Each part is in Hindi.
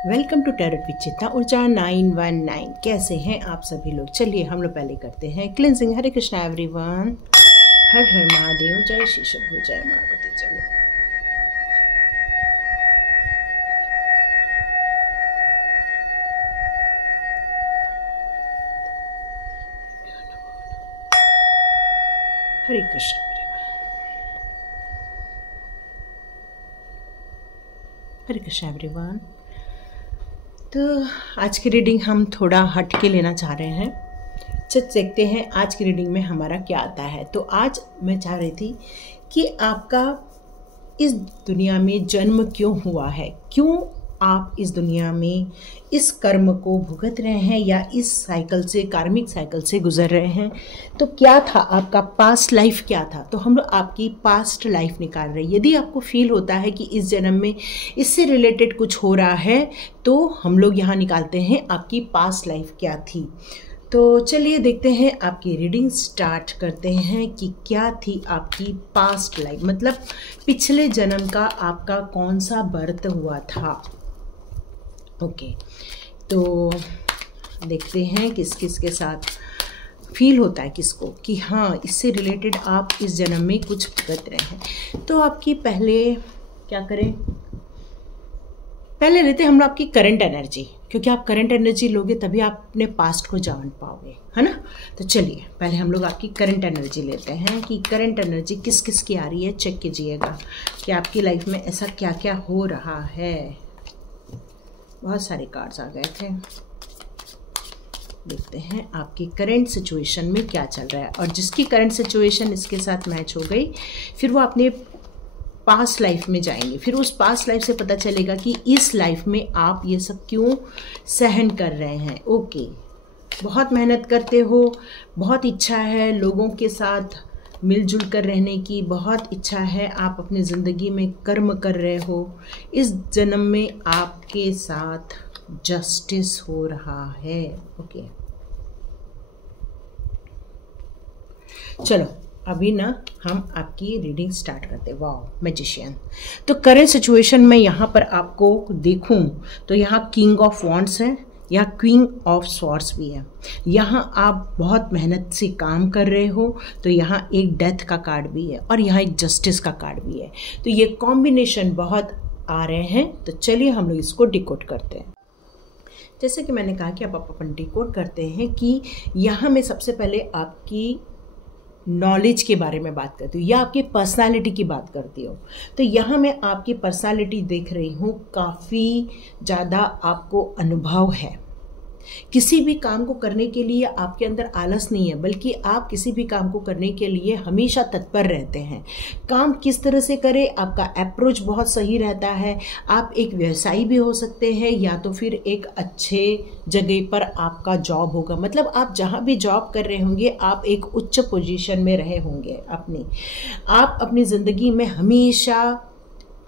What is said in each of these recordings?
वेलकम टू टैरोट विद चित्ता ऊर्जा 919। कैसे हैं आप सभी लोग। चलिए हम लोग पहले करते हैं क्लिनजिंग। हरे कृष्णा एवरीवन। हर हर महादेव। जय श्री शंभू, जय मार्वती। चलो हरे कृष्ण हरे कृष्ण एवरीवन। तो आज की रीडिंग हम थोड़ा हट के लेना चाह रहे हैं। चल देखते हैं आज की रीडिंग में हमारा क्या आता है। तो आज मैं चाह रही थी कि आपका इस दुनिया में जन्म क्यों हुआ है, क्यों आप इस दुनिया में इस कर्म को भुगत रहे हैं या इस साइकिल से, कार्मिक साइकिल से गुजर रहे हैं। तो क्या था आपका पास्ट लाइफ, क्या था। तो हम लोग आपकी पास्ट लाइफ निकाल रहे हैं। यदि आपको फील होता है कि इस जन्म में इससे रिलेटेड कुछ हो रहा है तो हम लोग यहाँ निकालते हैं आपकी पास्ट लाइफ क्या थी। तो चलिए देखते हैं, आपकी रीडिंग स्टार्ट करते हैं कि क्या थी आपकी पास्ट लाइफ, मतलब पिछले जन्म का आपका कौन सा बर्थ हुआ था। ओके, तो देखते हैं किस किस के साथ फील होता है किसको कि हाँ इससे रिलेटेड आप इस जन्म में कुछ भुगत रहे हैं। तो आपकी पहले क्या करें, पहले लेते हैं हम लोग आपकी करंट एनर्जी, क्योंकि आप करंट एनर्जी लोगे तभी आप अपने पास्ट को जान पाओगे, है ना। तो चलिए पहले हम लोग आपकी करंट एनर्जी लेते हैं कि करंट एनर्जी किस किस की आ रही है। चेक कीजिएगा कि आपकी लाइफ में ऐसा क्या क्या हो रहा है। बहुत सारे कार्ड्स आ गए थे। देखते हैं आपकी करंट सिचुएशन में क्या चल रहा है, और जिसकी करंट सिचुएशन इसके साथ मैच हो गई फिर वो अपने पास्ट लाइफ में जाएंगे। फिर उस पास्ट लाइफ से पता चलेगा कि इस लाइफ में आप ये सब क्यों सहन कर रहे हैं। ओके, बहुत मेहनत करते हो, बहुत इच्छा है लोगों के साथ मिलजुल कर रहने की, बहुत इच्छा है, आप अपनी ज़िंदगी में कर्म कर रहे हो। इस जन्म में आपके साथ जस्टिस हो रहा है। ओके, चलो अभी ना हम आपकी रीडिंग स्टार्ट करते हैं। Wow, magician. तो करेंट सिचुएशन में यहाँ पर आपको देखूं तो यहाँ किंग ऑफ वॉन्ड्स है, यहाँ क्वीन ऑफ स्वॉर्ड्स भी है। यहाँ आप बहुत मेहनत से काम कर रहे हो, तो यहाँ एक डेथ का कार्ड भी है और यहाँ एक जस्टिस का कार्ड भी है। तो ये कॉम्बिनेशन बहुत आ रहे हैं। तो चलिए हम लोग इसको डिकोड करते हैं। जैसे कि मैंने कहा कि आप अपन डिकोड करते हैं कि यहाँ मैं सबसे पहले आपकी नॉलेज के बारे में बात करती हूँ या आपकी पर्सनालिटी की बात करती हूँ। तो यहाँ मैं आपकी पर्सनालिटी देख रही हूँ, काफ़ी ज़्यादा आपको अनुभव है। किसी भी काम को करने के लिए आपके अंदर आलस नहीं है, बल्कि आप किसी भी काम को करने के लिए हमेशा तत्पर रहते हैं। काम किस तरह से करें, आपका अप्रोच बहुत सही रहता है। आप एक व्यवसायी भी हो सकते हैं या तो फिर एक अच्छे जगह पर आपका जॉब होगा, मतलब आप जहाँ भी जॉब कर रहे होंगे आप एक उच्च पोजीशन में रहे होंगे। आप अपनी ज़िंदगी में हमेशा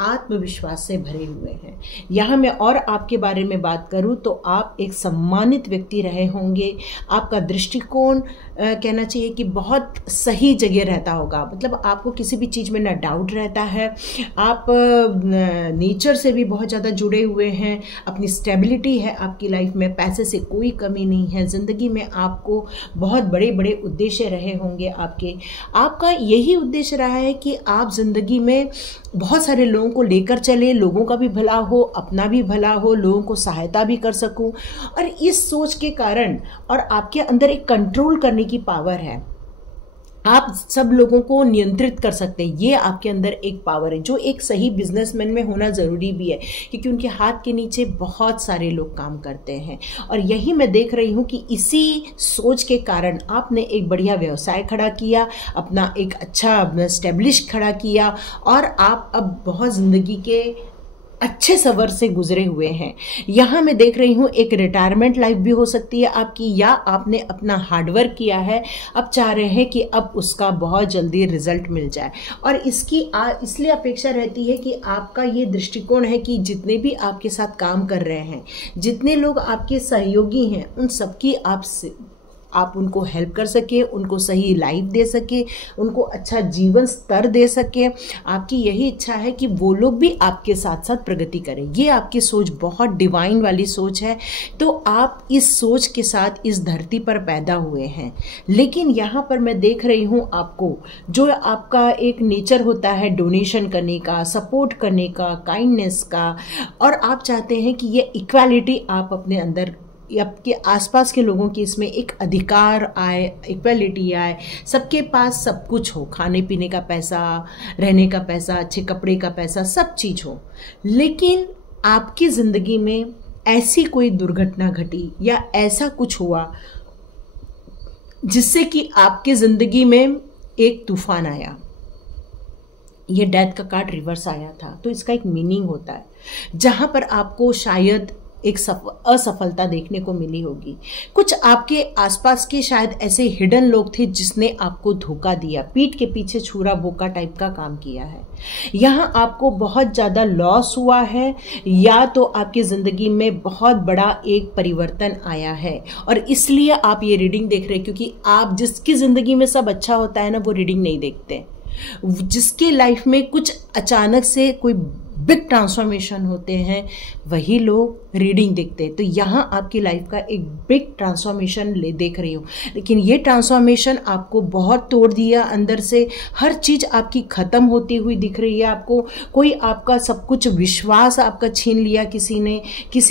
आत्मविश्वास से भरे हुए हैं। यहाँ मैं और आपके बारे में बात करूँ तो आप एक सम्मानित व्यक्ति रहे होंगे। आपका दृष्टिकोण कहना चाहिए कि बहुत सही जगह रहता होगा, मतलब आपको किसी भी चीज़ में ना डाउट रहता है। आप नेचर से भी बहुत ज़्यादा जुड़े हुए हैं। अपनी स्टेबिलिटी है आपकी लाइफ में, पैसे से कोई कमी नहीं है। ज़िंदगी में आपको बहुत बड़े बड़े उद्देश्य रहे होंगे। आपका यही उद्देश्य रहा है कि आप ज़िंदगी में बहुत सारे लोगों को लेकर चले, लोगों का भी भला हो, अपना भी भला हो, लोगों को सहायता भी कर सकूं। और इस सोच के कारण और आपके अंदर एक कंट्रोल करने की पावर है। आप सब लोगों को नियंत्रित कर सकते हैं। ये आपके अंदर एक पावर है जो एक सही बिजनेसमैन में होना ज़रूरी भी है, क्योंकि उनके हाथ के नीचे बहुत सारे लोग काम करते हैं। और यही मैं देख रही हूँ कि इसी सोच के कारण आपने एक बढ़िया व्यवसाय खड़ा किया, अपना एक अच्छा स्टेब्लिश खड़ा किया, और आप अब बहुत ज़िंदगी के अच्छे सफ़र से गुजरे हुए हैं। यहाँ मैं देख रही हूँ एक रिटायरमेंट लाइफ भी हो सकती है आपकी, या आपने अपना हार्डवर्क किया है, अब चाह रहे हैं कि अब उसका बहुत जल्दी रिजल्ट मिल जाए। और इसलिए अपेक्षा रहती है कि आपका ये दृष्टिकोण है कि जितने भी आपके साथ काम कर रहे हैं, जितने लोग आपके सहयोगी हैं, उन सबकी आप आप उनको हेल्प कर सके, उनको सही लाइफ दे सके, उनको अच्छा जीवन स्तर दे सके। आपकी यही इच्छा है कि वो लोग भी आपके साथ साथ प्रगति करें। ये आपकी सोच बहुत डिवाइन वाली सोच है। तो आप इस सोच के साथ इस धरती पर पैदा हुए हैं। लेकिन यहाँ पर मैं देख रही हूँ आपको, जो आपका एक नेचर होता है डोनेशन करने का, सपोर्ट करने का, काइंडनेस का, और आप चाहते हैं कि ये इक्वालिटी आप अपने अंदर, आपके आसपास के लोगों की इसमें एक अधिकार आए, इक्वालिटी आए, सबके पास सब कुछ हो, खाने पीने का पैसा, रहने का पैसा, अच्छे कपड़े का पैसा, सब चीज़ हो। लेकिन आपकी ज़िंदगी में ऐसी कोई दुर्घटना घटी या ऐसा कुछ हुआ जिससे कि आपकी ज़िंदगी में एक तूफान आया, ये डेथ का कार्ड रिवर्स आया था। तो इसका एक मीनिंग होता है जहां पर आपको शायद एक असफलता देखने को मिली होगी। कुछ आपके आसपास के शायद ऐसे हिडन लोग थे जिसने आपको धोखा दिया, पीठ के पीछे छुरा भोका टाइप का काम किया है। यहाँ आपको बहुत ज़्यादा लॉस हुआ है, या तो आपकी ज़िंदगी में बहुत बड़ा एक परिवर्तन आया है और इसलिए आप ये रीडिंग देख रहे हैं। क्योंकि आप जिसकी ज़िंदगी में सब अच्छा होता है ना, वो रीडिंग नहीं देखते। जिसके लाइफ में कुछ अचानक से कोई बिग ट्रांसफॉर्मेशन होते हैं, वही लोग रीडिंग देखते हैं। तो यहाँ आपकी लाइफ का एक बिग ट्रांसफॉर्मेशन देख रही हूँ। लेकिन ये ट्रांसफॉर्मेशन आपको बहुत तोड़ दिया अंदर से, हर चीज़ आपकी ख़त्म होती हुई दिख रही है आपको। कोई आपका सब कुछ विश्वास आपका छीन लिया किसी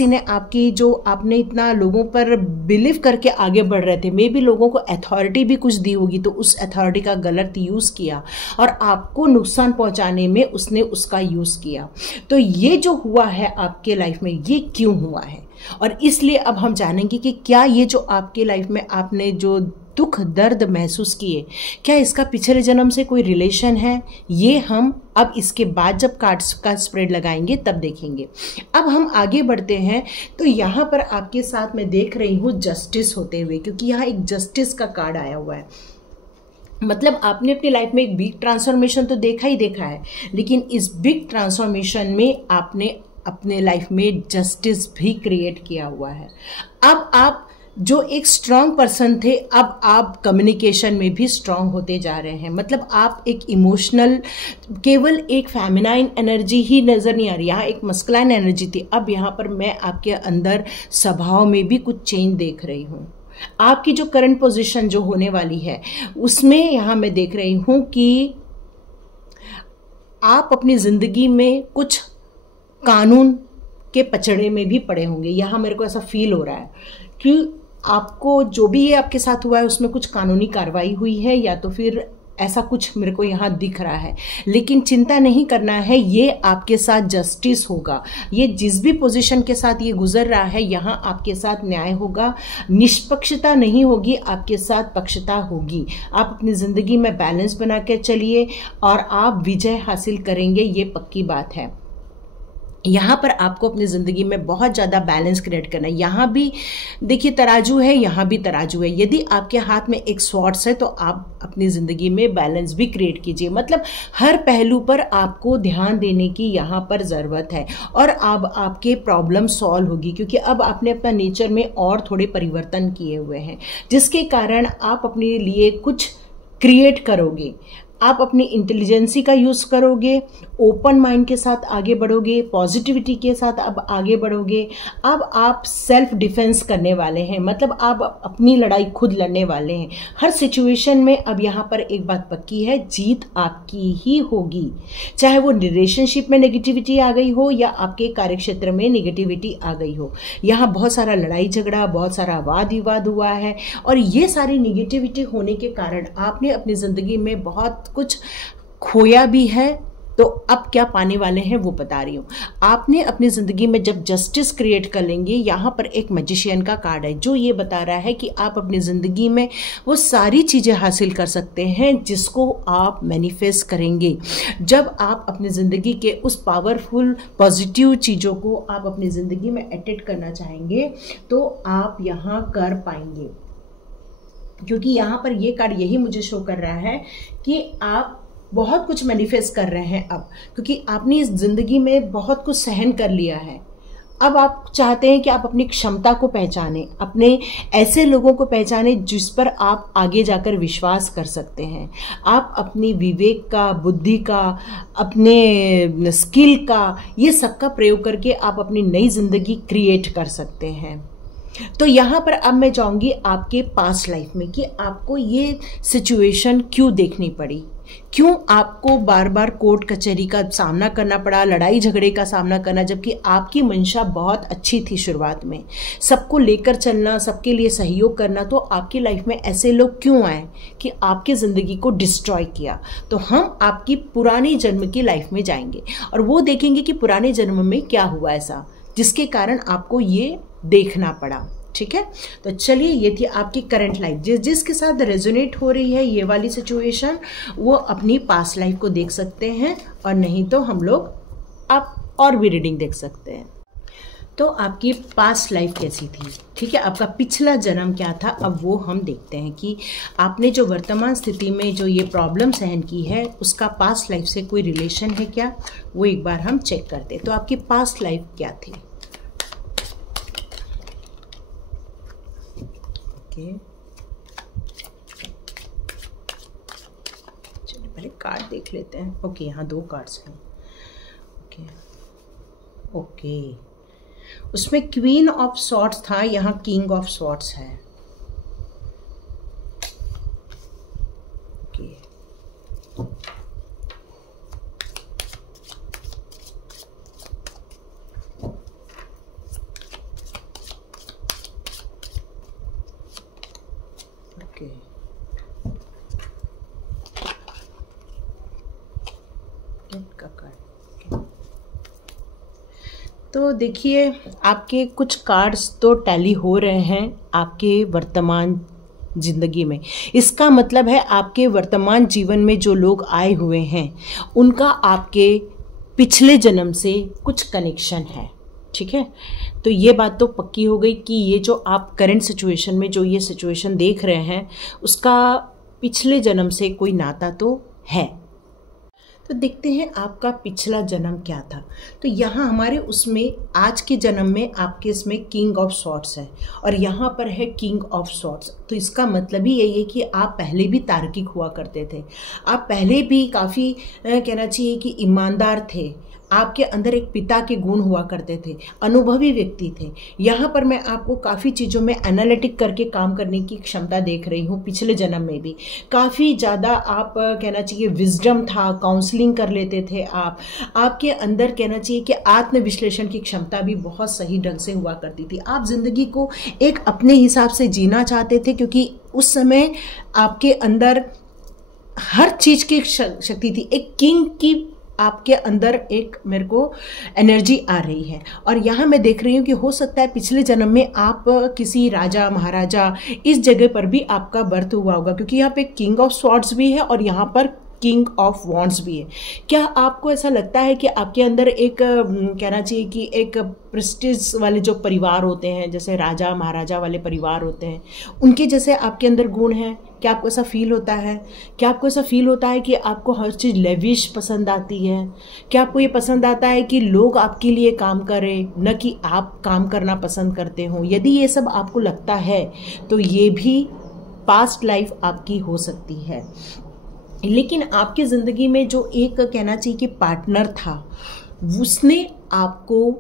ने आपकी, जो आपने इतना लोगों पर बिलीव करके आगे बढ़ रहे थे, मे बी लोगों को अथॉरिटी भी कुछ दी होगी, तो उस अथॉरिटी का गलत यूज़ किया और आपको नुकसान पहुँचाने में उसने उसका यूज़ किया। तो ये जो हुआ है आपके लाइफ में, ये क्यों हुआ है, और इसलिए अब हम जानेंगे कि क्या ये जो आपके लाइफ में आपने जो दुख दर्द महसूस किए, क्या इसका पिछले जन्म से कोई रिलेशन है। ये हम अब इसके बाद जब कार्ड्स का स्प्रेड लगाएंगे तब देखेंगे। अब हम आगे बढ़ते हैं। तो यहाँ पर आपके साथ मैं देख रही हूँ जस्टिस होते हुए, क्योंकि यहाँ एक जस्टिस का कार्ड आया हुआ है। मतलब आपने अपनी लाइफ में एक बिग ट्रांसफॉर्मेशन तो देखा ही देखा है, लेकिन इस बिग ट्रांसफॉर्मेशन में आपने अपने लाइफ में जस्टिस भी क्रिएट किया हुआ है। अब आप जो एक स्ट्रांग पर्सन थे, अब आप कम्युनिकेशन में भी स्ट्रांग होते जा रहे हैं। मतलब आप एक इमोशनल, केवल एक फेमिनाइन एनर्जी ही नज़र नहीं आ रही, यहाँ एक मस्कुलाइन एनर्जी थी। अब यहाँ पर मैं आपके अंदर स्वभाव में भी कुछ चेंज देख रही हूँ। आपकी जो करंट पोजीशन जो होने वाली है उसमें यहाँ मैं देख रही हूँ कि आप अपनी ज़िंदगी में कुछ कानून के पचड़े में भी पड़े होंगे। यहाँ मेरे को ऐसा फील हो रहा है कि आपको जो भी ये आपके साथ हुआ है उसमें कुछ कानूनी कार्रवाई हुई है, या तो फिर ऐसा कुछ मेरे को यहाँ दिख रहा है। लेकिन चिंता नहीं करना है, ये आपके साथ जस्टिस होगा। ये जिस भी पोजीशन के साथ ये गुजर रहा है, यहाँ आपके साथ न्याय होगा, निष्पक्षता नहीं होगी, आपके साथ पक्षता होगी। आप अपनी ज़िंदगी में बैलेंस बना के चलिए और आप विजय हासिल करेंगे, ये पक्की बात है। यहाँ पर आपको अपनी ज़िंदगी में बहुत ज़्यादा बैलेंस क्रिएट करना है। यहाँ भी देखिए तराजू है, यहाँ भी तराजू है। यदि आपके हाथ में एक स्वॉर्ड्स है तो आप अपनी ज़िंदगी में बैलेंस भी क्रिएट कीजिए। मतलब हर पहलू पर आपको ध्यान देने की यहाँ पर ज़रूरत है और अब आपके प्रॉब्लम सॉल्व होगी, क्योंकि अब आपने अपना नेचर में और थोड़े परिवर्तन किए हुए हैं, जिसके कारण आप अपने लिए कुछ क्रिएट करोगे। आप अपनी इंटेलिजेंसी का यूज़ करोगे, ओपन माइंड के साथ आगे बढ़ोगे, पॉजिटिविटी के साथ अब आगे बढ़ोगे। अब आप सेल्फ डिफेंस करने वाले हैं, मतलब आप अपनी लड़ाई खुद लड़ने वाले हैं हर सिचुएशन में। अब यहाँ पर एक बात पक्की है, जीत आपकी ही होगी, चाहे वो रिलेशनशिप में नेगेटिविटी आ गई हो या आपके कार्यक्षेत्र में नेगेटिविटी आ गई हो। यहाँ बहुत सारा लड़ाई झगड़ा, बहुत सारा वाद विवाद हुआ है और ये सारी नेगेटिविटी होने के कारण आपने अपनी ज़िंदगी में बहुत कुछ खोया भी है। तो अब क्या पाने वाले हैं वो बता रही हूँ। आपने अपनी ज़िंदगी में जब जस्टिस क्रिएट कर लेंगे, यहाँ पर एक मैजिशियन का कार्ड है जो ये बता रहा है कि आप अपनी ज़िंदगी में वो सारी चीज़ें हासिल कर सकते हैं जिसको आप मैनिफेस्ट करेंगे। जब आप अपनी ज़िंदगी के उस पावरफुल पॉजिटिव चीज़ों को आप अपनी ज़िंदगी में अटेट करना चाहेंगे तो आप यहाँ कर पाएंगे, क्योंकि यहाँ पर ये कार्ड यही मुझे शो कर रहा है कि आप बहुत कुछ मैनिफेस्ट कर रहे हैं अब, क्योंकि आपने इस ज़िंदगी में बहुत कुछ सहन कर लिया है। अब आप चाहते हैं कि आप अपनी क्षमता को पहचानें, अपने ऐसे लोगों को पहचानें जिस पर आप आगे जाकर विश्वास कर सकते हैं। आप अपनी विवेक का, बुद्धि का, अपने स्किल का, ये सब का प्रयोग करके आप अपनी नई जिंदगी क्रिएट कर सकते हैं। तो यहाँ पर अब मैं जाऊंगी आपके पास्ट लाइफ में कि आपको ये सिचुएशन क्यों देखनी पड़ी, क्यों आपको बार बार कोर्ट कचहरी का सामना करना पड़ा, लड़ाई झगड़े का सामना करना, जबकि आपकी मंशा बहुत अच्छी थी शुरुआत में, सबको लेकर चलना, सबके लिए सहयोग करना। तो आपकी लाइफ में ऐसे लोग क्यों आए कि आपकी ज़िंदगी को डिस्ट्रॉय किया। तो हम आपकी पुरानी जन्म की लाइफ में जाएंगे और वो देखेंगे कि पुराने जन्म में क्या हुआ ऐसा जिसके कारण आपको ये देखना पड़ा। ठीक है, तो चलिए ये थी आपकी करंट लाइफ। जिसके साथ रेजोनेट हो रही है ये वाली सिचुएशन, वो अपनी पास्ट लाइफ को देख सकते हैं, और नहीं तो हम लोग आप और भी रीडिंग देख सकते हैं। तो आपकी पास्ट लाइफ कैसी थी, ठीक है, आपका पिछला जन्म क्या था, अब वो हम देखते हैं कि आपने जो वर्तमान स्थिति में जो ये प्रॉब्लम सहन की है उसका पास्ट लाइफ से कोई रिलेशन है क्या, वो एक बार हम चेक करते हैं। तो आपकी पास्ट लाइफ क्या थी। चलिए पहले कार्ड देख लेते हैं। ओके, यहाँ 2 कार्ड्स हैं। ओके, उसमें क्वीन ऑफ सॉर्ड्स था, यहाँ किंग ऑफ सॉर्ड्स है। ओके, तो देखिए आपके कुछ कार्ड्स तो टैली हो रहे हैं आपके वर्तमान जिंदगी में। इसका मतलब है आपके वर्तमान जीवन में जो लोग आए हुए हैं उनका आपके पिछले जन्म से कुछ कनेक्शन है। ठीक है, तो ये बात तो पक्की हो गई कि ये जो आप करंट सिचुएशन में जो ये सिचुएशन देख रहे हैं उसका पिछले जन्म से कोई नाता तो है। तो देखते हैं आपका पिछला जन्म क्या था। तो यहाँ हमारे उसमें आज के जन्म में आपके इसमें किंग ऑफ सॉर्ड्स है और यहाँ पर है किंग ऑफ सॉर्ड्स। तो इसका मतलब ही यही है कि आप पहले भी तार्किक हुआ करते थे, आप पहले भी काफ़ी कहना चाहिए कि ईमानदार थे, आपके अंदर एक पिता के गुण हुआ करते थे, अनुभवी व्यक्ति थे। यहाँ पर मैं आपको काफ़ी चीज़ों में एनालिटिक करके काम करने की क्षमता देख रही हूँ। पिछले जन्म में भी काफ़ी ज़्यादा आप कहना चाहिए विजडम था, काउंसलिंग कर लेते थे आपके अंदर कहना चाहिए कि आत्मविश्लेषण की क्षमता भी बहुत सही ढंग से हुआ करती थी। आप जिंदगी को एक अपने हिसाब से जीना चाहते थे क्योंकि उस समय आपके अंदर हर चीज़ की शक्ति थी। एक किंग की आपके अंदर एक मेरे को एनर्जी आ रही है। और यहाँ मैं देख रही हूँ कि हो सकता है पिछले जन्म में आप किसी राजा महाराजा इस जगह पर भी आपका बर्थ हुआ होगा, क्योंकि यहाँ पे किंग ऑफ स्वॉर्ड्स भी है और यहाँ पर किंग ऑफ वॉन्ड्स भी है। क्या आपको ऐसा लगता है कि आपके अंदर एक कहना चाहिए कि एक प्रेस्टीज वाले जो परिवार होते हैं, जैसे राजा महाराजा वाले परिवार होते हैं, उनके जैसे आपके अंदर गुण हैं? क्या आपको ऐसा फील होता है? क्या आपको ऐसा फील होता है कि आपको हर चीज़ लेविश पसंद आती है? क्या आपको ये पसंद आता है कि लोग आपके लिए काम करें, न कि आप काम करना पसंद करते हो? यदि ये सब आपको लगता है तो ये भी पास्ट लाइफ आपकी हो सकती है। लेकिन आपकी ज़िंदगी में जो एक कहना चाहिए कि पार्टनर था, उसने आपको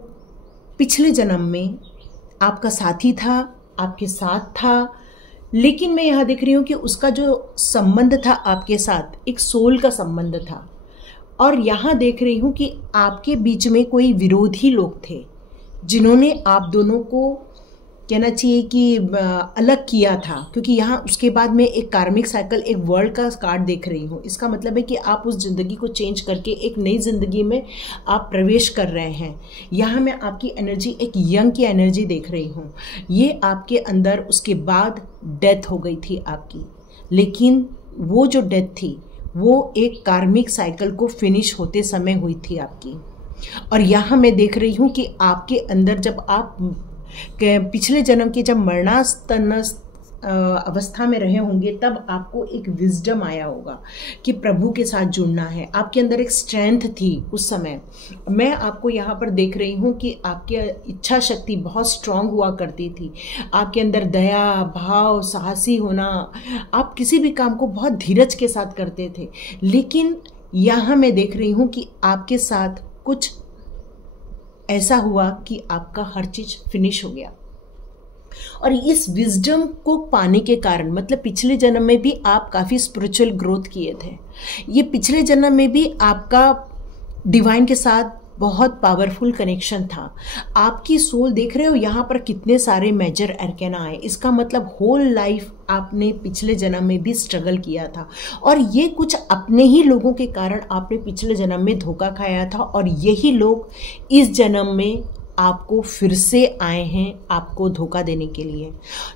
पिछले जन्म में आपका साथी था, आपके साथ था, लेकिन मैं यहाँ देख रही हूँ कि उसका जो संबंध था आपके साथ एक सोल का संबंध था। और यहाँ देख रही हूँ कि आपके बीच में कोई विरोधी लोग थे जिन्होंने आप दोनों को कहना चाहिए कि अलग किया था, क्योंकि यहाँ उसके बाद में एक कार्मिक साइकिल, एक वर्ल्ड का कार्ड देख रही हूँ। इसका मतलब है कि आप उस ज़िंदगी को चेंज करके एक नई ज़िंदगी में आप प्रवेश कर रहे हैं। यहाँ मैं आपकी एनर्जी एक यंग की एनर्जी देख रही हूँ। ये आपके अंदर उसके बाद डेथ हो गई थी आपकी, लेकिन वो जो डेथ थी वो एक कार्मिक साइकिल को फिनिश होते समय हुई थी आपकी। और यहाँ मैं देख रही हूँ कि आपके अंदर जब आप पिछले जन्म के जब मरणासन अवस्था में रहे होंगे तब आपको एक विजडम आया होगा कि प्रभु के साथ जुड़ना है। आपके अंदर एक स्ट्रेंथ थी उस समय। मैं आपको यहाँ पर देख रही हूँ कि आपकी इच्छा शक्ति बहुत स्ट्रांग हुआ करती थी। आपके अंदर दया भाव साहसी होना, आप किसी भी काम को बहुत धीरज के साथ करते थे। लेकिन यहाँ मैं देख रही हूँ कि आपके साथ कुछ ऐसा हुआ कि आपका हर चीज फिनिश हो गया। और इस विजडम को पाने के कारण, मतलब पिछले जन्म में भी आप काफ़ी स्पिरिचुअल ग्रोथ किए थे, ये पिछले जन्म में भी आपका डिवाइन के साथ बहुत पावरफुल कनेक्शन था। आपकी सोल देख रहे हो यहाँ पर कितने सारे मेजर अरकाना आए। इसका मतलब होल लाइफ आपने पिछले जन्म में भी स्ट्रगल किया था, और ये कुछ अपने ही लोगों के कारण आपने पिछले जन्म में धोखा खाया था, और यही लोग इस जन्म में आपको फिर से आए हैं आपको धोखा देने के लिए।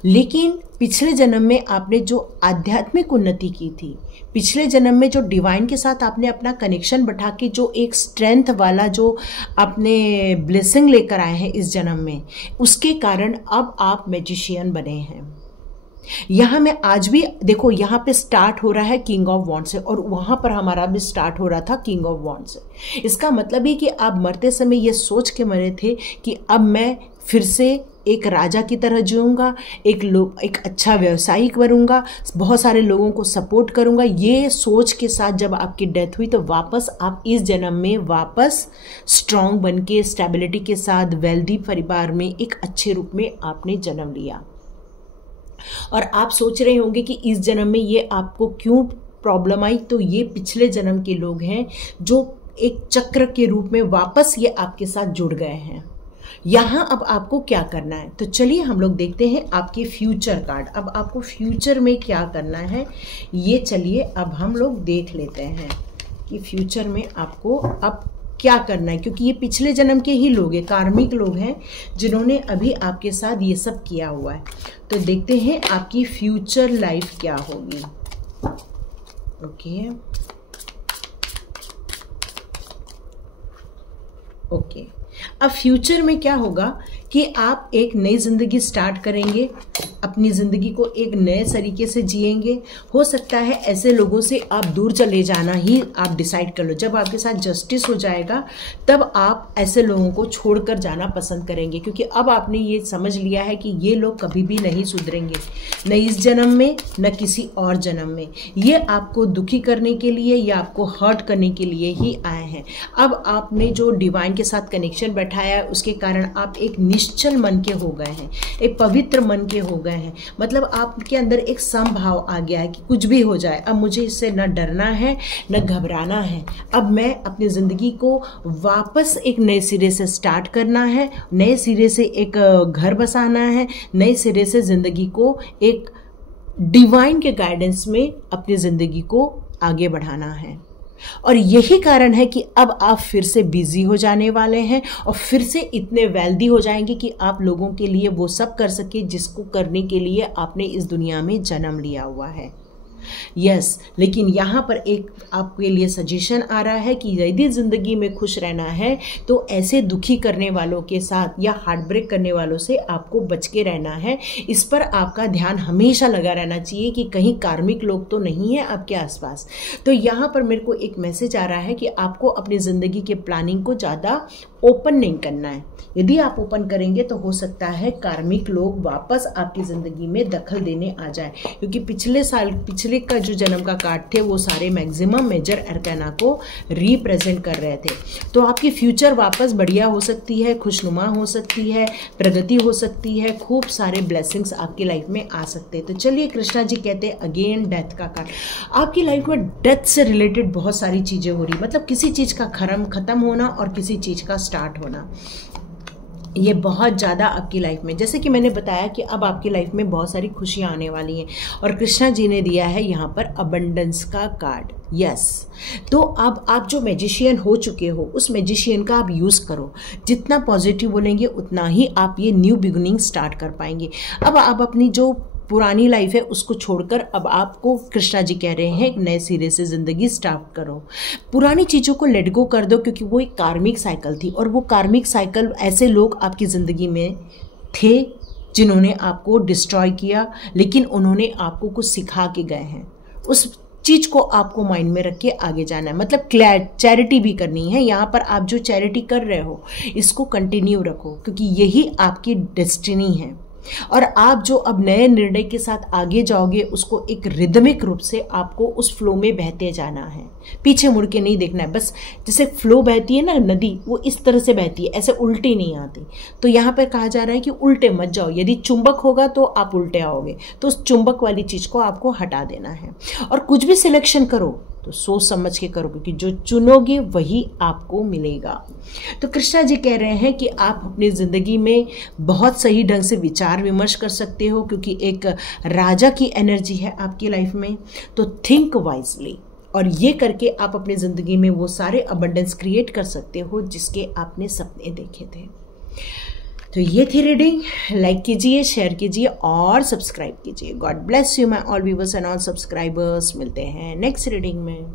लेकिन पिछले जन्म में आपने जो आध्यात्मिक उन्नति की थी, पिछले जन्म में जो डिवाइन के साथ आपने अपना कनेक्शन बैठा के जो एक स्ट्रेंथ वाला जो आपने ब्लेसिंग लेकर आए हैं इस जन्म में, उसके कारण अब आप मैजिशियन बने हैं। यहाँ मैं आज भी देखो, यहाँ पे स्टार्ट हो रहा है किंग ऑफ वॉन्ड से, और वहाँ पर हमारा भी स्टार्ट हो रहा था किंग ऑफ वॉन्ड से। इसका मतलब है कि आप मरते समय ये सोच के मरे थे कि अब मैं फिर से एक राजा की तरह जीऊँगा, एक अच्छा व्यवसायिक बनूंगा, बहुत सारे लोगों को सपोर्ट करूंगा। ये सोच के साथ जब आपकी डेथ हुई तो वापस आप इस जन्म में वापस स्ट्रांग बन के स्टेबिलिटी के साथ वेल्दी परिवार में एक अच्छे रूप में आपने जन्म लिया। और आप सोच रहे होंगे कि इस जन्म में ये आपको क्यों प्रॉब्लम आई, तो ये पिछले जन्म के लोग हैं जो एक चक्र के रूप में वापस ये आपके साथ जुड़ गए हैं। यहाँ अब आपको क्या करना है, तो चलिए हम लोग देखते हैं आपके फ्यूचर कार्ड। अब आपको फ्यूचर में क्या करना है ये चलिए अब हम लोग देख लेते हैं कि फ्यूचर में आपको अब क्या करना है, क्योंकि ये पिछले जन्म के ही लोग हैं, कार्मिक लोग हैं जिन्होंने अभी आपके साथ ये सब किया हुआ है। तो देखते हैं आपकी फ्यूचर लाइफ क्या होगी। ओके, अब फ्यूचर में क्या होगा कि आप एक नई ज़िंदगी स्टार्ट करेंगे, अपनी ज़िंदगी को एक नए तरीके से जिएंगे। हो सकता है ऐसे लोगों से आप दूर चले जाना ही आप डिसाइड कर लो। जब आपके साथ जस्टिस हो जाएगा तब आप ऐसे लोगों को छोड़कर जाना पसंद करेंगे, क्योंकि अब आपने ये समझ लिया है कि ये लोग कभी भी नहीं सुधरेंगे, न इस जन्म में न किसी और जन्म में। ये आपको दुखी करने के लिए या आपको हर्ट करने के लिए ही आए हैं। अब आपने जो डिवाइन के साथ कनेक्शन बैठाया है उसके कारण आप एक निश्चल मन के हो गए हैं, एक पवित्र मन के हो गए हैं। मतलब आपके अंदर एक समभाव आ गया है कि कुछ भी हो जाए अब मुझे इससे न डरना है न घबराना है। अब मैं अपनी ज़िंदगी को वापस एक नए सिरे से स्टार्ट करना है, नए सिरे से एक घर बसाना है, नए सिरे से ज़िंदगी को एक डिवाइन के गाइडेंस में अपनी ज़िंदगी को आगे बढ़ाना है। और यही कारण है कि अब आप फिर से बिजी हो जाने वाले हैं और फिर से इतने वेल्दी हो जाएंगे कि आप लोगों के लिए वो सब कर सके जिसको करने के लिए आपने इस दुनिया में जन्म लिया हुआ है। यस, लेकिन यहाँ पर एक आपके लिए सजेशन आ रहा है कि यदि ज़िंदगी में खुश रहना है तो ऐसे दुखी करने वालों के साथ या हार्ट ब्रेक करने वालों से आपको बच के रहना है। इस पर आपका ध्यान हमेशा लगा रहना चाहिए कि कहीं कार्मिक लोग तो नहीं है आपके आसपास। तो यहाँ पर मेरे को एक मैसेज आ रहा है कि आपको अपनी ज़िंदगी के प्लानिंग को ज़्यादा ओपन नहीं करना है। यदि आप ओपन करेंगे तो हो सकता है कार्मिक लोग वापस आपकी ज़िंदगी में दखल देने आ जाए, क्योंकि पिछले का जो जन्म का कार्ड थे वो सारे मैक्सिमम मेजर अरकाना को रिप्रेजेंट कर रहे थे। तो आपकी फ्यूचर वापस बढ़िया हो सकती है, खुशनुमा हो सकती है, प्रगति हो सकती है, खूब सारे ब्लेसिंग्स आपकी लाइफ में आ सकते हैं। तो चलिए, कृष्णा जी कहते हैं अगेन डेथ का कार्ड। आपकी लाइफ में डेथ से रिलेटेड बहुत सारी चीज़ें हो रही, मतलब किसी चीज़ का खत्म होना और किसी चीज़ का स्टार्ट होना, ये बहुत ज़्यादा आपकी लाइफ में, जैसे कि मैंने बताया कि अब आपकी लाइफ में बहुत सारी खुशियाँ आने वाली हैं। और कृष्णा जी ने दिया है यहाँ पर अबंडेंस का कार्ड। यस, तो अब आप जो मैजिशियन हो चुके हो उस मैजिशियन का आप यूज़ करो। जितना पॉजिटिव बोलेंगे उतना ही आप ये न्यू बिगिनिंग स्टार्ट कर पाएंगे। अब आप अपनी जो पुरानी लाइफ है उसको छोड़कर अब आपको कृष्णा जी कह रहे हैं एक नए सिरे से ज़िंदगी स्टार्ट करो। पुरानी चीज़ों को लेट गो कर दो, क्योंकि वो एक कार्मिक साइकिल थी और वो कार्मिक साइकिल ऐसे लोग आपकी ज़िंदगी में थे जिन्होंने आपको डिस्ट्रॉय किया, लेकिन उन्होंने आपको कुछ सिखा के गए हैं। उस चीज को आपको माइंड में रख के आगे जाना है। मतलब चैरिटी भी करनी है यहाँ पर। आप जो चैरिटी कर रहे हो इसको कंटिन्यू रखो, क्योंकि यही आपकी डेस्टिनी है। और आप जो अब नए निर्णय के साथ आगे जाओगे उसको एक रिदमिक रूप से आपको उस फ्लो में बहते जाना है, पीछे मुड़ के नहीं देखना है। बस जैसे फ्लो बहती है ना नदी, वो इस तरह से बहती है, ऐसे उल्टी नहीं आती। तो यहाँ पर कहा जा रहा है कि उल्टे मत जाओ। यदि चुंबक होगा तो आप उल्टे आओगे, तो उस चुंबक वाली चीज को आपको हटा देना है। और कुछ भी सिलेक्शन करो तो सोच समझ के करो, क्योंकि जो चुनोगे वही आपको मिलेगा। तो कृष्णा जी कह रहे हैं कि आप अपनी जिंदगी में बहुत सही ढंग से विचार विमर्श कर सकते हो, क्योंकि एक राजा की एनर्जी है आपकी लाइफ में। तो थिंक वाइजली, और ये करके आप अपनी जिंदगी में वो सारे अबंडेंस क्रिएट कर सकते हो जिसके आपने सपने देखे थे। तो ये थी रीडिंग। लाइक कीजिए, शेयर कीजिए और सब्सक्राइब कीजिए। God bless you my all viewers and all subscribers. मिलते हैं नेक्स्ट रीडिंग में।